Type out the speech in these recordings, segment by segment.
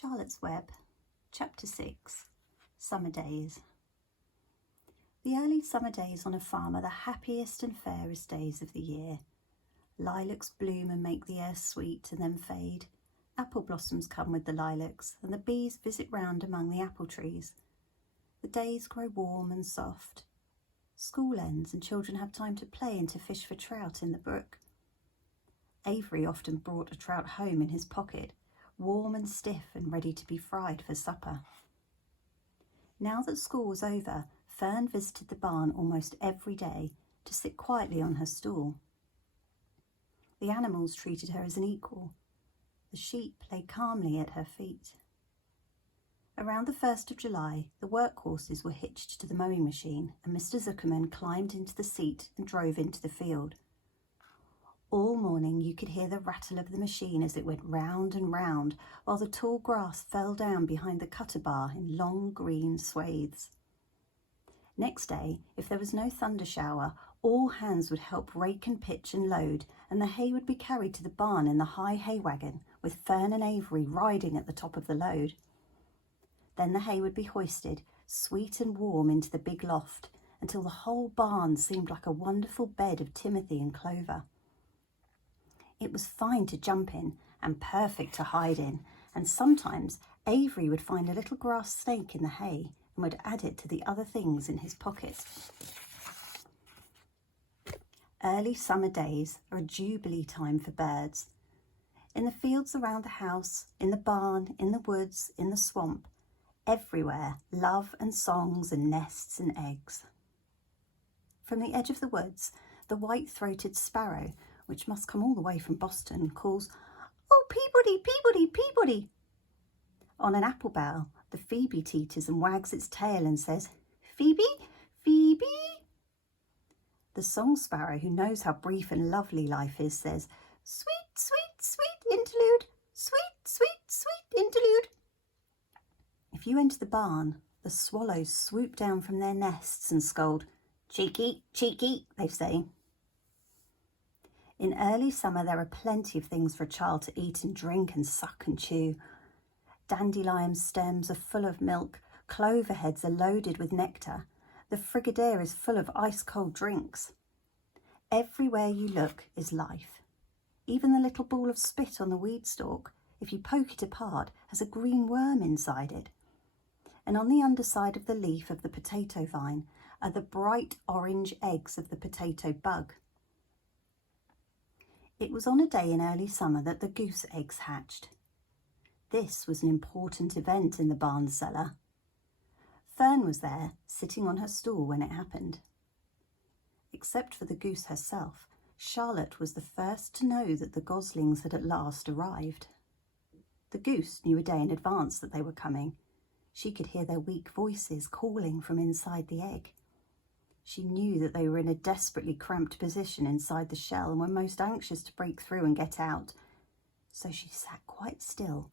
Charlotte's Web, Chapter 6, Summer Days. The early summer days on a farm are the happiest and fairest days of the year. Lilacs bloom and make the air sweet and then fade. Apple blossoms come with the lilacs, and the bees visit round among the apple trees. The days grow warm and soft. School ends and children have time to play and to fish for trout in the brook. Avery often brought a trout home in his pocket, warm and stiff and ready to be fried for supper. Now that school was over, Fern visited the barn almost every day to sit quietly on her stool. The animals treated her as an equal. The sheep lay calmly at her feet. Around the 1st of July, the workhorses were hitched to the mowing machine and Mr. Zuckerman climbed into the seat and drove into the field. All morning you could hear the rattle of the machine as it went round and round, while the tall grass fell down behind the cutter bar in long green swathes. Next day, if there was no thunder shower, all hands would help rake and pitch and load, and the hay would be carried to the barn in the high hay wagon, with Fern and Avery riding at the top of the load. Then the hay would be hoisted, sweet and warm, into the big loft, until the whole barn seemed like a wonderful bed of timothy and clover. It was fine to jump in and perfect to hide in, and sometimes Avery would find a little grass snake in the hay and would add it to the other things in his pocket. Early summer days are a jubilee time for birds. In the fields around the house, in the barn, in the woods, in the swamp, everywhere, love and songs and nests and eggs. From the edge of the woods, the white-throated sparrow, which must come all the way from Boston, calls, "Oh, Peabody, Peabody, Peabody!" On an apple bough, the phoebe teeters and wags its tail and says, "Phoebe, Phoebe!" The song sparrow, who knows how brief and lovely life is, says, "Sweet, sweet, sweet interlude, sweet, sweet, sweet interlude." If you enter the barn, the swallows swoop down from their nests and scold, "Cheeky, cheeky," they say. In early summer there are plenty of things for a child to eat and drink and suck and chew. Dandelion stems are full of milk, clover heads are loaded with nectar, the frigidere is full of ice-cold drinks. Everywhere you look is life. Even the little ball of spit on the weed stalk, if you poke it apart, has a green worm inside it. And on the underside of the leaf of the potato vine are the bright orange eggs of the potato bug. It was on a day in early summer that the goose eggs hatched. This was an important event in the barn cellar. Fern was there, sitting on her stool when it happened. Except for the goose herself, Charlotte was the first to know that the goslings had at last arrived. The goose knew a day in advance that they were coming. She could hear their weak voices calling from inside the egg. She knew that they were in a desperately cramped position inside the shell and were most anxious to break through and get out. So she sat quite still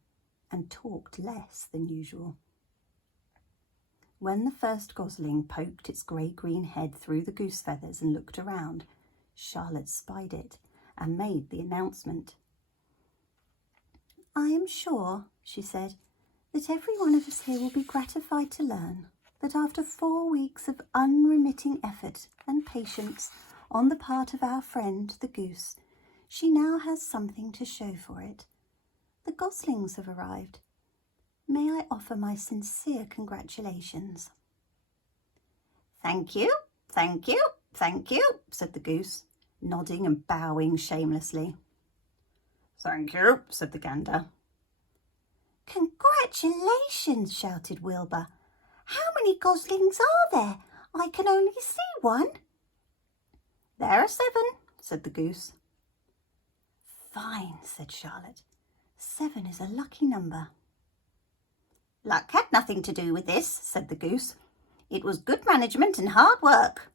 and talked less than usual. When the first gosling poked its grey-green head through the goose feathers and looked around, Charlotte spied it and made the announcement. "I am sure," she said, "that every one of us here will be gratified to learn that after 4 weeks of unremitting effort and patience on the part of our friend the goose, she now has something to show for it. The goslings have arrived. May I offer my sincere congratulations?" "Thank you, thank you, thank you," said the goose, nodding and bowing shamelessly. "Thank you," said the gander. "Congratulations," shouted Wilbur. "How many goslings are there? I can only see one." "There are 7," said the goose. "Fine," said Charlotte. 7 is a lucky number." "Luck had nothing to do with this," said the goose. "It was good management and hard work."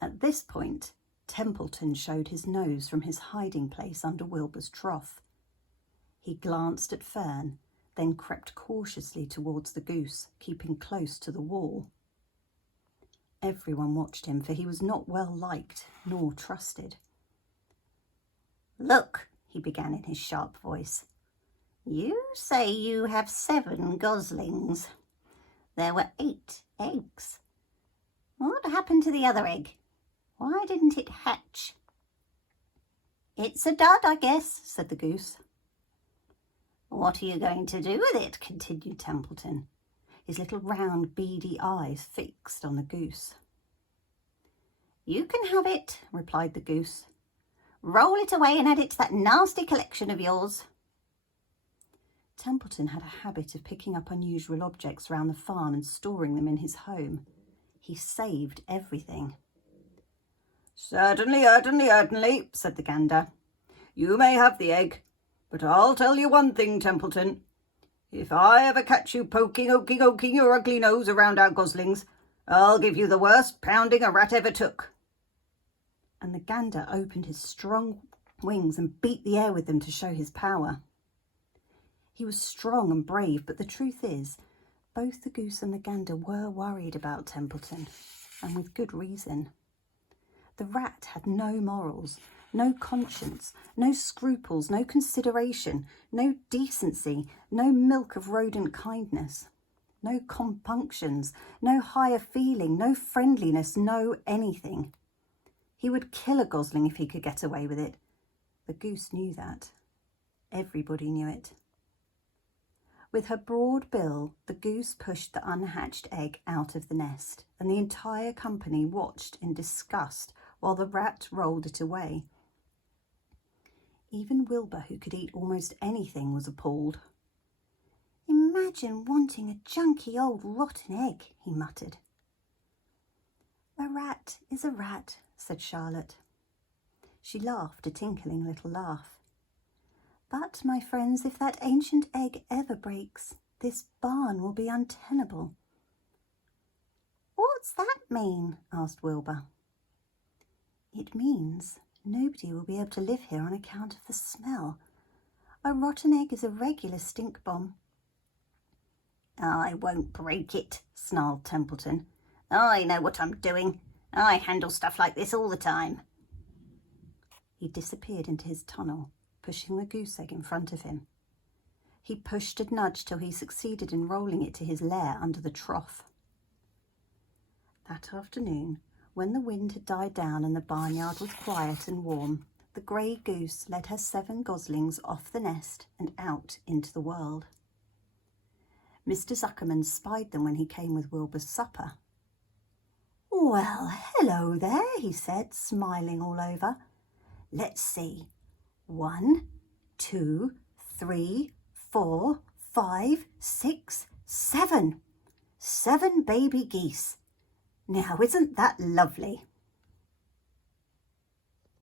At this point, Templeton showed his nose from his hiding place under Wilbur's trough. He glanced at Fern, then crept cautiously towards the goose, keeping close to the wall. Everyone watched him, for he was not well liked nor trusted. "Look," he began in his sharp voice. You say you have 7 goslings. There were 8 eggs. What happened to the other egg? Why didn't it hatch? It's a dud, I guess, said the goose. What are you going to do with it? Continued Templeton, his little round beady eyes fixed on the goose. You can have it, replied the goose. Roll it away and add it to that nasty collection of yours. Templeton had a habit of picking up unusual objects round the farm and storing them in his home. He saved everything. Certainly, said the gander. You may have the egg, but I'll tell you one thing, Templeton. If I ever catch you poking your ugly nose around our goslings, I'll give you the worst pounding a rat ever took. And the gander opened his strong wings and beat the air with them to show his power. He was strong and brave, but the truth is, both the goose and the gander were worried about Templeton, and with good reason. The rat had no morals, no conscience, no scruples, no consideration, no decency, no milk of rodent kindness, no compunctions, no higher feeling, no friendliness, no anything. He would kill a gosling if he could get away with it. The goose knew that. Everybody knew it. With her broad bill, the goose pushed the unhatched egg out of the nest, and the entire company watched in disgust while the rat rolled it away. Even Wilbur, who could eat almost anything, was appalled. Imagine wanting a junky old rotten egg, he muttered. A rat is a rat, said Charlotte. She laughed a tinkling little laugh. But, my friends, if that ancient egg ever breaks, this barn will be untenable. What's that mean? Asked Wilbur. It means nobody will be able to live here on account of the smell. A rotten egg is a regular stink bomb. I won't break it, snarled Templeton. I know what I'm doing. I handle stuff like this all the time. He disappeared into his tunnel, pushing the goose egg in front of him. He pushed and nudged till he succeeded in rolling it to his lair under the trough. That afternoon, when the wind had died down and the barnyard was quiet and warm, the grey goose led her 7 goslings off the nest and out into the world. Mr. Zuckerman spied them when he came with Wilbur's supper. Well, hello there, he said, smiling all over. Let's see. 1, 2, 3, 4, 5, 6, 7. 7 baby geese. Now, isn't that lovely?